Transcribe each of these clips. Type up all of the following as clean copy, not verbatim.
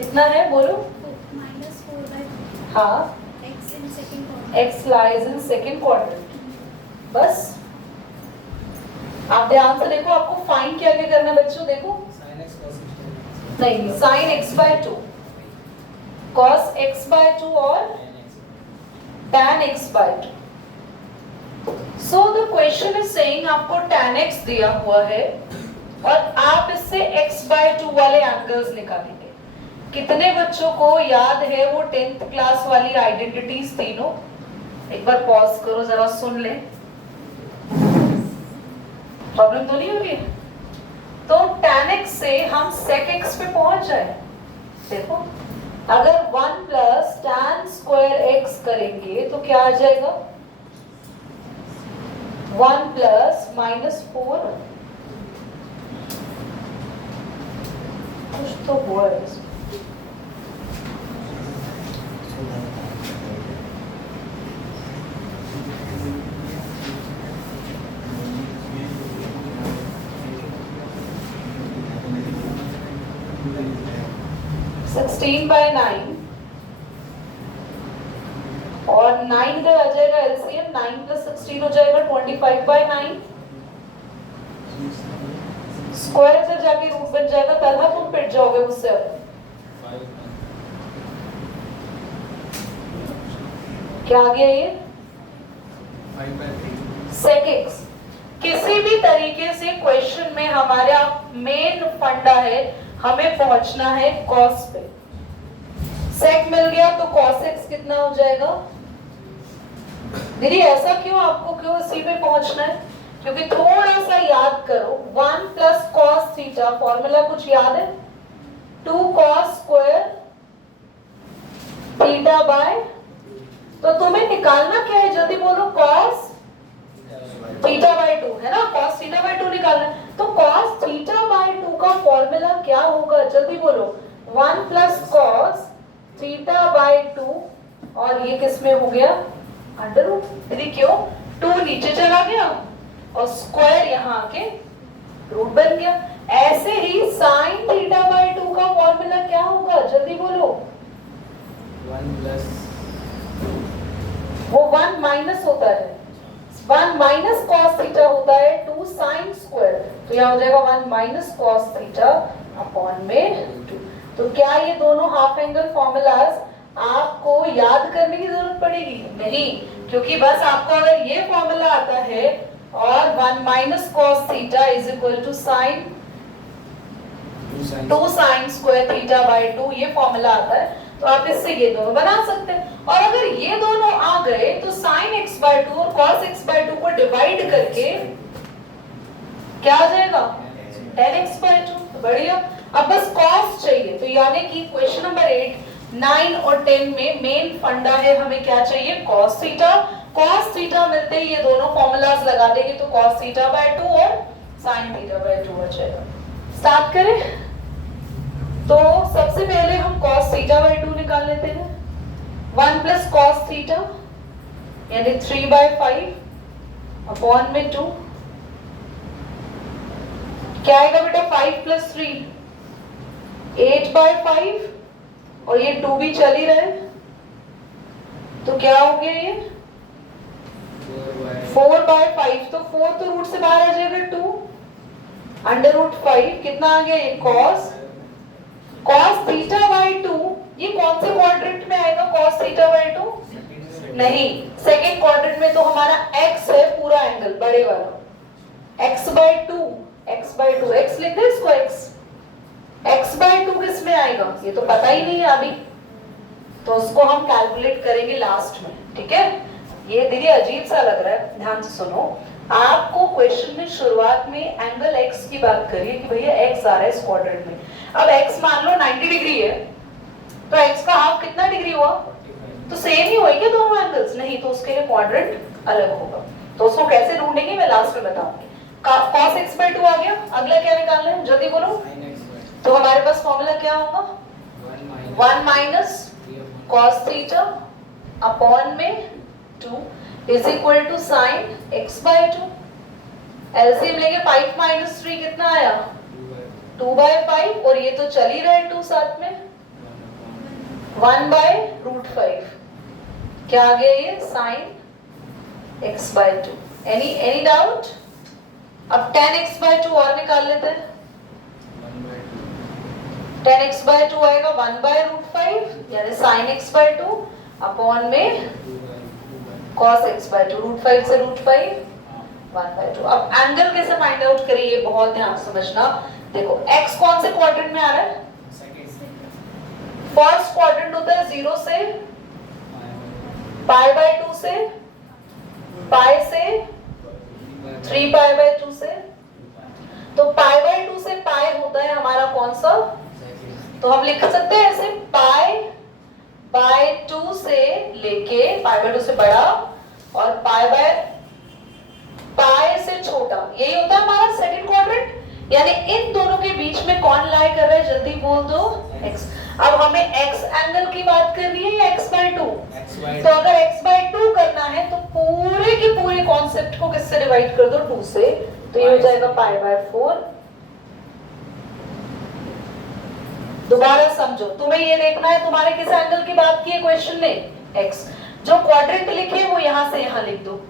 कितना है बोलो? -4/2 हाँ, x in second quadrant. x lies in second quadrant. बस आप ध्यान से देखो, आपको फाइंड क्या क्या करना है बच्चों, देखो sin x cos x नहीं, sin x/2, cos x/2 और tan x/2. So the question is saying आपको tan x दिया हुआ है और आप इससे x/2 वाले एंगल्स निकालेंगे. कितने बच्चों को याद है वो 10th क्लास वाली आइडेंटिटीज तीनों? एक बार पॉज करो, जरा सुन ले. प्रॉब्लम तो नहीं होगी? तो tan x से हम sec x पे पहुंच जाए. देखो, अगर 1 प्लस tan स्क्वायर x करेंगे तो क्या आ जाएगा? 1 प्लस -4. कुछ तो हुआ है इसमें. (16/9) और 9 इधर आ जाएगा एलसीएम. 9 + 16 हो जाएगा 25/9. स्क्वायर से जाके रूट बन जाएगा. तलहा तुम पिट जाओगे मुझसे. अब क्या आ गया ये? 5/3. sec x. किसी भी तरीके से क्वेश्चन में हमारा मेन फंडा है, हमें पहुंचना है cos पे. sec मिल गया तो cos x कितना हो जाएगा? दीदी ऐसा क्यों, आपको क्यों इसी पे पहुंचना है? क्योंकि थोड़ा सा याद करो, 1 प्लस cos थीटा फॉर्मूला कुछ याद है? 2 cos स्क्वायर थीटा बाय, तो तुम्हें निकालना क्या है, जल्दी बोलो. cos थीटा बाय 2 है ना, cos थीटा बाय 2 निकालना है. तो cos थीटा बाय 2 का फॉर्मूला क्या होगा, जल्दी बोलो. 1 प्लस cos थीटा बाय 2 और ये किस में हो गया? Under root. दीदी क्यों? 2 नीचे चला गया और स्क्वायर यहाँ आके रूट बन गया. ऐसे ही sin थीटा बाय 2 का फॉर्मूला क्या होगा, जल्दी बोलो. 1 प्लस वो 1 माइनस होता है. 1 माइनस cos थीटा होता है 2 sin स्क्वायर. तो यहाँ हो जाएगा 1 माइनस cos थीटा अपॉन में 2. तो क्या ये दोनों हाफ एंगल फॉर्मूलाज आपको याद करने की जरूरत पड़ेगी? नहीं, क्योंकि बस आपको अगर ये फॉर्मूला आता है और 1 minus cos theta is equal to sin 2 sin square theta by 2, ये फॉर्मूला आता है तो आप इससे ये दोनों बना सकते हैं. और अगर ये दोनों आ गए तो sin x/2 और cos x/2 को डिवाइड करके क्या आ जाएगा? tan x/2. बढ़िया. अब बस cos चाहिए, तो यानी कि क्वेश्चन नंबर 8, 9 और 10 में मेन फंडा है, हमें क्या चाहिए? cos theta. cos थीटा मिलते ही ये दोनों फॉर्मूलाज लगा देंगे तो cos थीटा बाय 2 और sin थीटा बाय 2 आ जाएगा. स्टार्ट करें. तो सबसे पहले हम cos थीटा बाय 2 निकाल लेते हैं. 1 प्लस cos थीटा यानी 3/5 अपॉन में 2. क्या आएगा बेटा? 5 प्लस 3 8/5 और ये 2 भी चल ही रहे, तो क्या हो गया ये? 4/5. तो 4 तो रूट से बाहर आ जाएगा 2 अंडर रूट 5. कितना आ गया ये? cos theta by 2. ये कौन से क्वाड्रेंट में आएगा cos थीटा बाय 2? नहीं, सेकंड क्वाड्रेंट में. तो हमारा x है पूरा एंगल बड़े वाला. x/2 x लिख दे इसको. x/2 किस में आएगा ये तो पता ही नहीं है अभी, तो उसको हम कैलकुलेट करेंगे लास्ट में. ठीक है. ये दीदी अजीब सा लग रहा है, ध्यान से सुनो. आपको क्वेश्चन में शुरुआत में एंगल x की बात करिए कि भैया x आ रहा है इस क्वाड्रेंट में. अब x मान लो 90 डिग्री है, तो x का हाफ कितना डिग्री हुआ? तो सेम ही होएंगे दोनों एंगल्स. नहीं, तो उसके लिए क्वाड्रेंट अलग होगा. तो उसको कैसे ढूंढेंगे मैं लास्ट में बताऊंगी. cos x/2 आ गया. अगला क्या निकालना है, जल्दी बोलो. तो हमारे पास फॉर्मूला क्या होगा? 1 माइनस cos थीटा अपॉन में 2 is equal to sin x/2. LCM लेंगे. 5 माइनस 3 कितना आया? 2/5. और ये तो चल ही रहा है 2 साथ में, 1/√5 क्या आ गया ये sin x/2 एनी डाउट? अब tan x/2 और निकाल लेते हैं। 10 x/2 आएगा 1/√5 यानी sin x/2 अपॉन में cos x/2 √5 से √5 1/2। अब एंगल कैसे फाइंड आउट करें ये बहुत ध्यान से समझना। देखो x कौन से क्वाड्रेंट में आ रहा है? फर्स्ट क्वाड्रेंट होता है 0 से π/2 से π से 3π/2 से, तो π/2 से π होता है हमारा कौन सा? तो हम लिख सकते हैं ऐसे π/2 से लेके π/2 से बड़ा और π से छोटा, यही होता है हमारा सेकंड क्वाड्रेंट। यानी इन दोनों के बीच में कौन लाई कर रहा है? जल्दी बोल दो, x। अब हमें x एंगल की बात करनी है या x/2? तो अगर x/2 करना है तो पूरे के पूरे कॉन्सेप्ट को किससे डिवाइड कर दो? 2 से, तो ये हो जाएगा π/4। दोबारा समझो, तुम्हें ये देखना है तुम्हारे किस एंगल की बात की है क्वेश्चन ने? x। जो क्वाड्रेंट लिखे वो यहां से यहां लिख दो।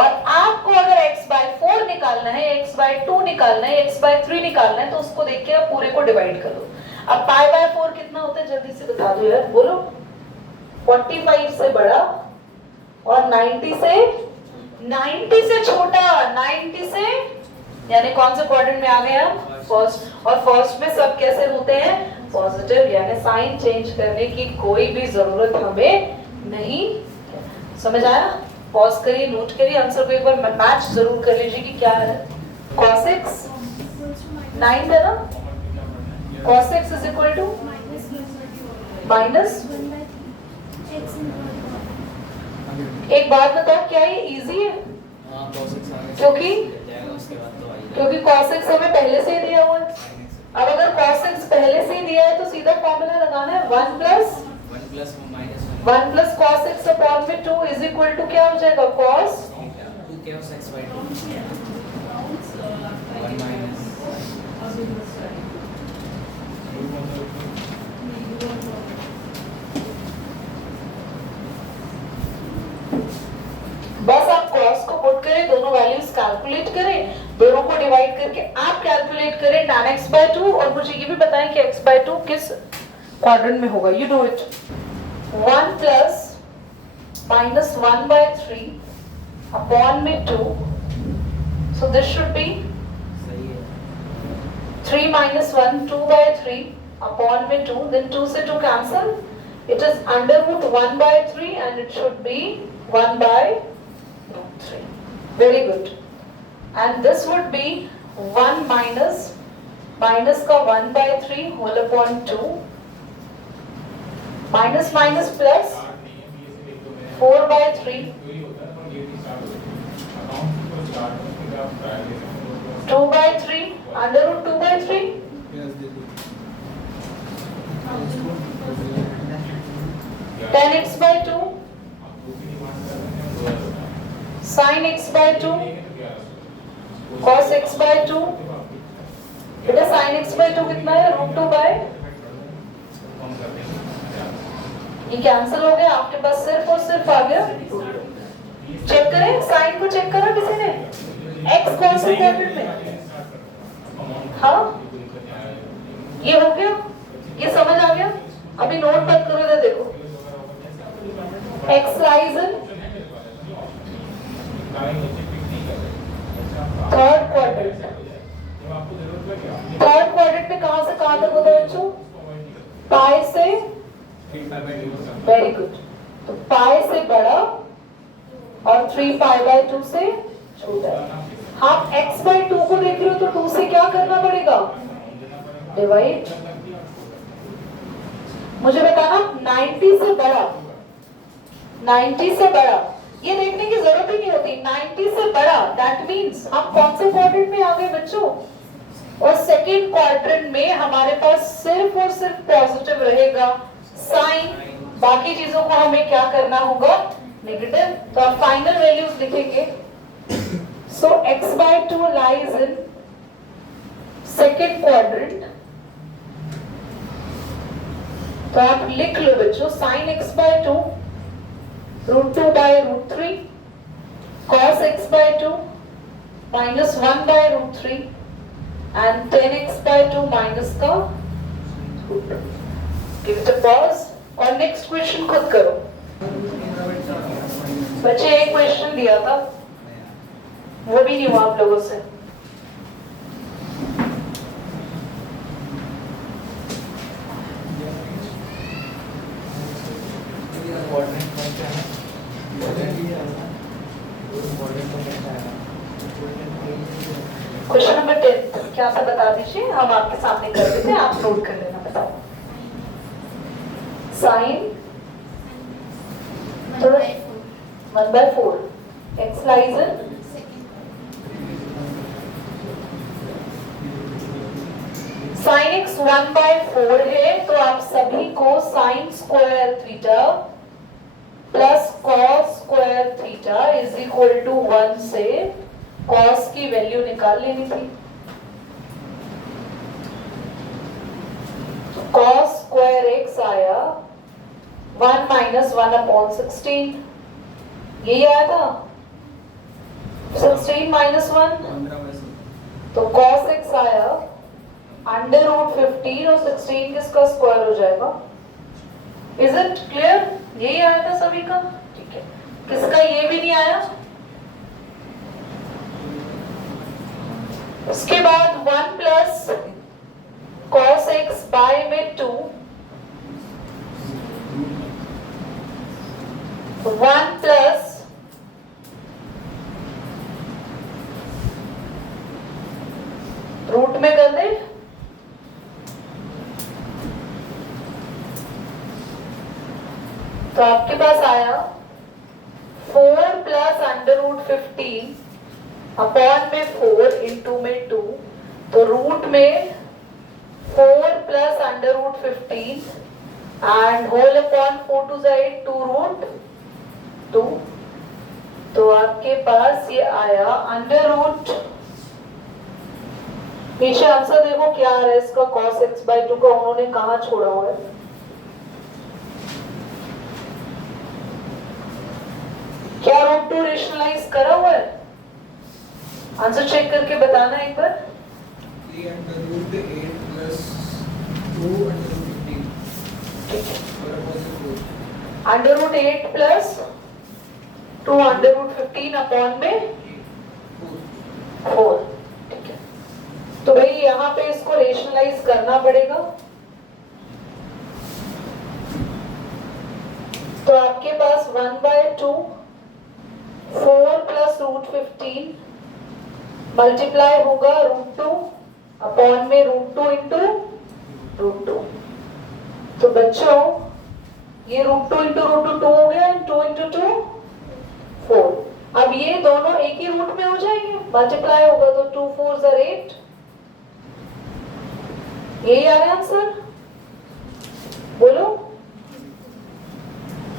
और आपको अगर x/4 निकालना है, x/2 निकालना है, x/3 निकालना है तो उसको देख के आप पूरे को डिवाइड कर दो। अब π/4 कितना होता है जल्दी से बता दो यार, बोलो। 45 से बड़ा और 90 से छोटा। 90 से यानी कौन से क्वाड्रेंट में आ गए हम? फर्स्ट। और फर्स्ट में सब कैसे होते हैं? पॉजिटिव, यानी साइन चेंज करने की कोई भी जरूरत हमें नहीं। समझ आया? पॉज करिए, नोट करिए, आंसर को एक बार मैच जरूर कर लीजिए कि क्या है। cos x 9 है ना? cos x is equal to minus। एक बात बताओ, क्या ये इजी है? क्योंकि cos x हमें पहले से ही दिया हुआ है। अब अगर cos x पहले से ही दिया है तो सीधा फॉर्मूला लगाना है 1 प्लस cos x अपॉन में 2 इज इक्वल टू क्या हो जाएगा? cos 2 cos x/2 1 minus बस आप cos को पुट करें, दोनों वैल्यूज कैलकुलेट करें, दोनों को डिवाइड करके आप कैलकुलेट करें tan x/2 और मुझे ये भी बताएं कि x/2 किस क्वाड्रेंट में होगा। You do it. 1 plus minus 1/3 upon में 2, so this should be 3 minus 1 2/3 upon में 2, then 2 से 2 cancel, it is under root 1/3 and it should be 1/3. Very good. And this would be 1 minus का 1/3 whole upon 2 minus plus 4/3 2/3 under root 2/3 tan x/2 sin x/2 cos x/2। बेटा sin x/2 कितना है? √2/, ये cancel हो गया, आपके पास सिर्फ और सिर्फ आ गया। चेक करें, साइन को चेक करो किसी ने? x कौन से क्वाड्रेंट में? हाँ, ये हो गया, ये समझ आ गया। अभी नोट मत करो, इधर देखो। x lies in third quadrant. Third quadrant में कहां से कहां तक होता है बच्चों? पाई से, वेरी गुड। तो पाई से बड़ा और 3π/2 से छोटा। आप x/2 को देख रहे हो तो 2 से क्या करना पड़ेगा? डिवाइड। मुझे बताना 90 से बड़ा, 90 से बड़ा, ये देखने की जरूरत ही नहीं होती। 90 से बड़ा, दैट मींस हम कौन से क्वाड्रेंट में आ गए बच्चों? और सेकेंड क्वाड्रेंट में हमारे पास सिर्फ और सिर्फ पॉजिटिव रहेगा साइन, बाकी चीजों को हमें क्या करना होगा? नेगेटिव। तो आप फाइनल वैल्यूज लिखेंगे। So x/2 lies in second quadrant तो आप लिख लो बच्चों, sine x by 2 √2 by √3 cos x by 2 minus 1 by √3 and 10x by 2 minus का root 2. Give it a pause और नेक्स्ट क्वेश्चन खुद करो। बच्चे एक क्वेश्चन दिया था, वो भी नहीं हुआ आप लोगों से। क्वेश्चन नंबर 10 क्या था बता दीजिए, हम आपके सामने कर देते हैं, आप नोट कर लेना। बताओ sine 1/4 x lies in sine x 1/4 है, तो आप सभी को sine square theta plus cos square theta is equal to 1 से कॉस की वैल्यू निकाल लेनी थी। कॉस स्क्वायर एक्स आया 1 - 1/16, यही आया था 16 - 1, तो कॉस एक्स आया √15 और 16 किसका स्क्वायर हो जाएगा। Is it clear? यही आया था सभी का, ठीक है। किसका ये भी नहीं आया? उसके बाद 1 प्लस cos x बाय में 2, 1 प्लस रूट में कर दे, तो आपके पास आया 4 प्लस √15 अपॉन में 4 इंटू में 2, तो रूट में 4 प्लस √15 एंड होल अपॉन 4 2 8 2√2, तो आपके पास ये आया √ पीछे आंसर देखो क्या आ रहा है इसका, cos x by 2 का उन्होंने कहाँ छोड़ा हुआ है। क्या √2 रेशनलाइज करा हुआ है? आंसर चेक करके बताना एक बार। √8 प्लस 2 √15 अपॉन में 4, ठीक है। तो भाई यहाँ पे इसको रेशनलाइज करना पड़ेगा, तो आपके पास 1/2 4 प्लस √15 मल्टीप्लाई होगा √2 अपॉन में √2 इंटू √2, तो बच्चों ये √2 इंटू √2 2 हो गया, 2 इंटू 2 4। अब ये दोनों एक ही रूट में हो जाएंगे, मल्टीप्लाई होगा तो 2 4 are 8, यही आ रहा है आंसर, बोलो।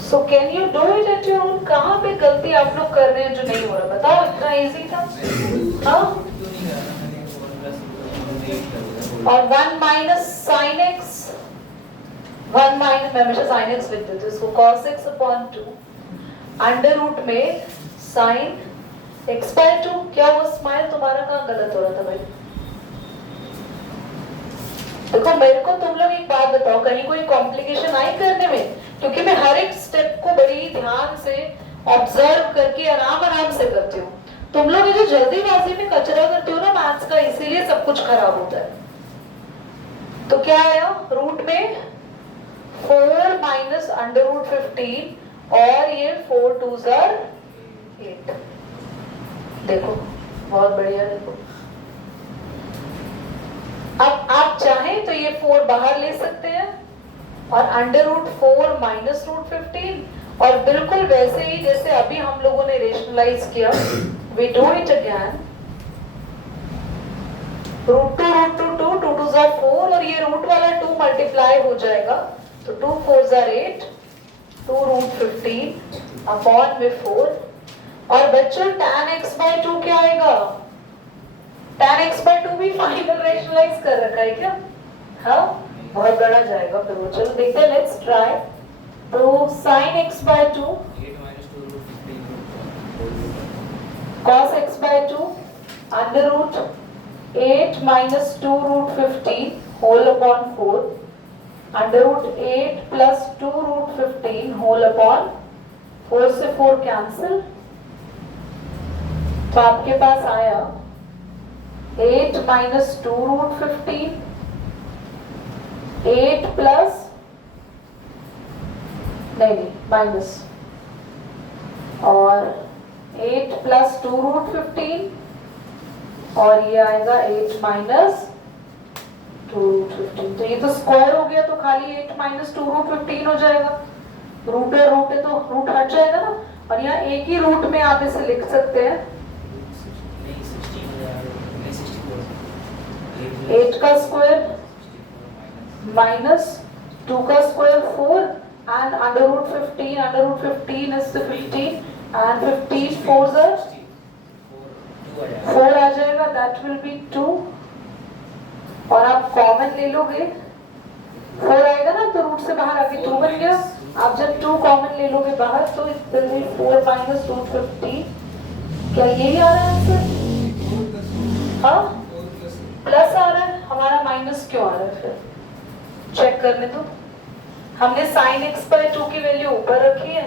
So can you do it at your own? कहाँ पे गलती आप लोग कर रहे हैं जो नहीं हो रहा, बताओ। इतना इजी था। हाँ, और 1 माइनस साइन एक्स, 1 माइनस, मैं हमेशा साइन एक्स लिख देती हूँ, इसको cos x upon 2 under root में साइन x बाय 2। क्या वो स्माइल तुम्हारा कहाँ गलत हो रहा था भाई? देखो मेरे को तुम लोग एक बात बताओ, कहीं कोई कॉम्प्लिकेशन आई करने में? क्योंकि मैं हर एक स्टेप को बड़ी ध्यान से ऑब्जर्व करके आराम से करती हूँ। तुम लोग ये जो जल्दीबाजी में कचरा करते हो ना मैथ्स का, इसीलिए सब कुछ खराब होता है। तो क्या आया रूट में 4 माइनस √15 और ये 4 2s are 8। देखो बहुत बढ़िया। देखो अब आप चाहें तो ये 4 बाहर ले सकते हैं और √4 माइनस √15, और बिल्कुल वैसे ही जैसे अभी हम लोगों ने रेशनलाइज किया, we do it again. √2 2 2s are 4 और ये रूट वाला 2 मल्टीप्लाई हो जाएगा, तो 2 4s are 8, 2 √15 अपॉन में 4। और बच्चों tan x by 2 क्या आएगा? tan x by 2 भी फाइनल रेशनलाइज कर रखा है क्या? हाँ, बहुत बड़ा जाएगा फिर वो। चलो देखते हैं, लेट्स ट्राई। तो sin x by 2 8 minus 2 root 15 cos x by 2 under root 8 minus 2 root 15 whole upon 4 under root 8 plus 2 root 15 whole upon 4 से 4 कैंसिल, तो आपके पास आया 8 minus 2 root 15 8 plus नहीं माइनस और 8 plus 2 root 15 और ये आएगा 8 minus 2 root 15। तो ये तो स्क्वायर हो गया, तो खाली 8 minus 2 root 15 हो जाएगा। रूट है तो रूट हट जाएगा ना, और यहाँ एक ही रूट में आप इसे लिख सकते हैं 8 का स्क्वायर माइनस 2 का square 4 and under root 15 is the 15 and 15 4s are 4 आ जाएगा, that will be 2 और आप कॉमन ले लोगे 4 आएगा ना, तो रूट से बाहर आके 2 बन गया। आप जब 2 कॉमन ले लोगे बाहर तो it will be 4 minus root 15। क्या यही आ रहा है आंसर? हाँ प्लस आ रहा है, हमारा माइनस क्यों आ रहा है? फिर चेक करने दो। हमने sin x by 2 की वैल्यू ऊपर रखी है।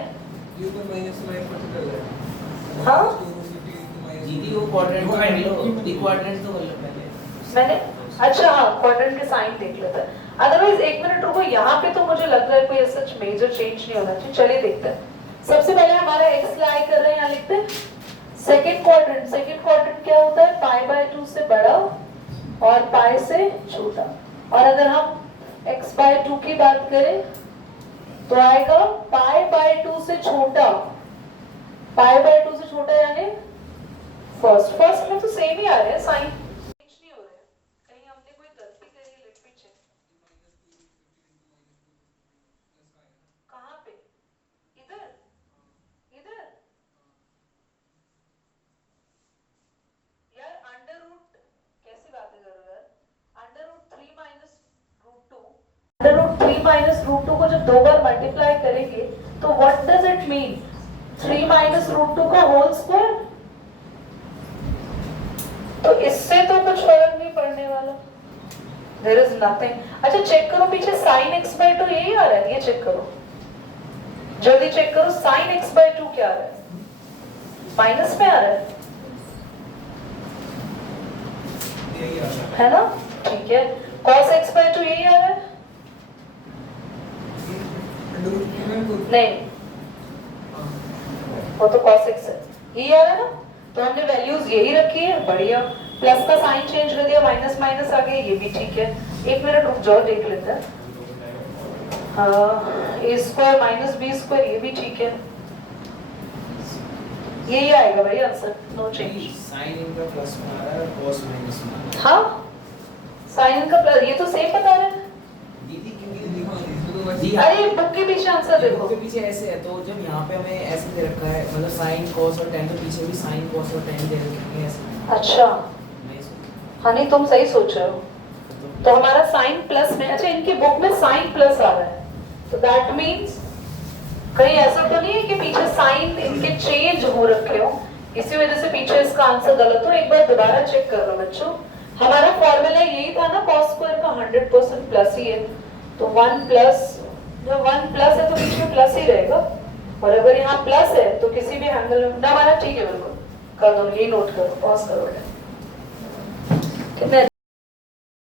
हाँ दीदी वो क्वाड्रेंट को कर लो, दी क्वाड्रेंट तो कर लो पहले। मैंने अच्छा हाँ क्वाड्रेंट के साइन देख लेता है। अदरवाइज एक मिनट रुको, यहाँ पे तो मुझे लग रहा है कोई सच मेजर चेंज नहीं होना चाहिए। चलिए देखते हैं। सबसे पहले हमारा x लाई कर रहे हैं, यहाँ लिखते हैं सेकंड क्वाड्रेंट क्या होता है? पाई बाय 2 से बड़ा और पाई से छोटा। और अगर हम x बाय 2 की बात करें तो आएगा पाई बाय 2 से छोटा, पाई बाय 2 से छोटा यानी फर्स्ट में तो सेम ही आ रहे हैं, साइन चेंज नहीं हो रहे हैं। कहीं हमने कोई गलती करी? Let me check. कहाँ पे? इधर यार अंडर रूट कैसी बातें कर रहे हो यार? Under root 3 minus root 2, under root 3 minus root 2 को जब 2 बार मल्टीप्लाई करेंगे तो what does it mean? 3 minus root 2 का होल स्क्वायर। तो इससे तो कुछ फर्क नहीं पड़ने वाला, देयर इज नथिंग। अच्छा चेक करो पीछे sin x by 2 यही आ रहा है, ये चेक करो, जल्दी चेक करो sin x by 2 क्या आ रहा है? माइनस में आ रहा है ना? ठीक है। cos x by 2 यही आ रहा है? नहीं, वो तो cos x है, यही आ रहा है ना? तो हमने वैल्यूज यही रखी है, बढ़िया। प्लस का साइन चेंज कर दिया, माइनस माइनस आ गया, ये भी ठीक है। एक मिनट रुक जाओ, देख लेते हैं। a square minus b square, ये भी ठीक है, यही आएगा भाई आंसर, नो चेंज। साइन इनका प्लस में आ रहा है, cos माइनस में आ रहा है। हाँ साइन का प्लस, ये तो सेम बता रहे हैं दीदी क्योंकि अरे बुक के पीछे आंसर देखो, के पीछे ऐसे है, तो जब यहाँ पे हमें ऐसे दे रखा है, मतलब sin cos और tan, तो पीछे भी sin cos और tan दे रखे हैं ऐसे। अच्छा नहीं सोचा। हाँ नहीं तुम सही सोच रहे हो। तो हमारा साइन प्लस में, अच्छा इनकी बुक में साइन प्लस आ रहा है, तो दैट मींस कहीं ऐसा तो नहीं है कि पीछे साइन इनके चेंज हो रखे हो, इसी वजह से पीछे इसका आंसर गलत हो। एक बार दोबारा चेक कर लो बच्चों, हमारा फॉर्मूला यही था ना, cos स्क्वायर का 100% प्लस ही है, तो 1 प्लस, जब 1 प्लस है तो बीच में प्लस ही रहेगा, और अगर यहाँ प्लस है तो किसी भी एंगल में ना हमारा ठीक है, बिल्कुल कर दो, यही नोट करो, पॉज करो। कितने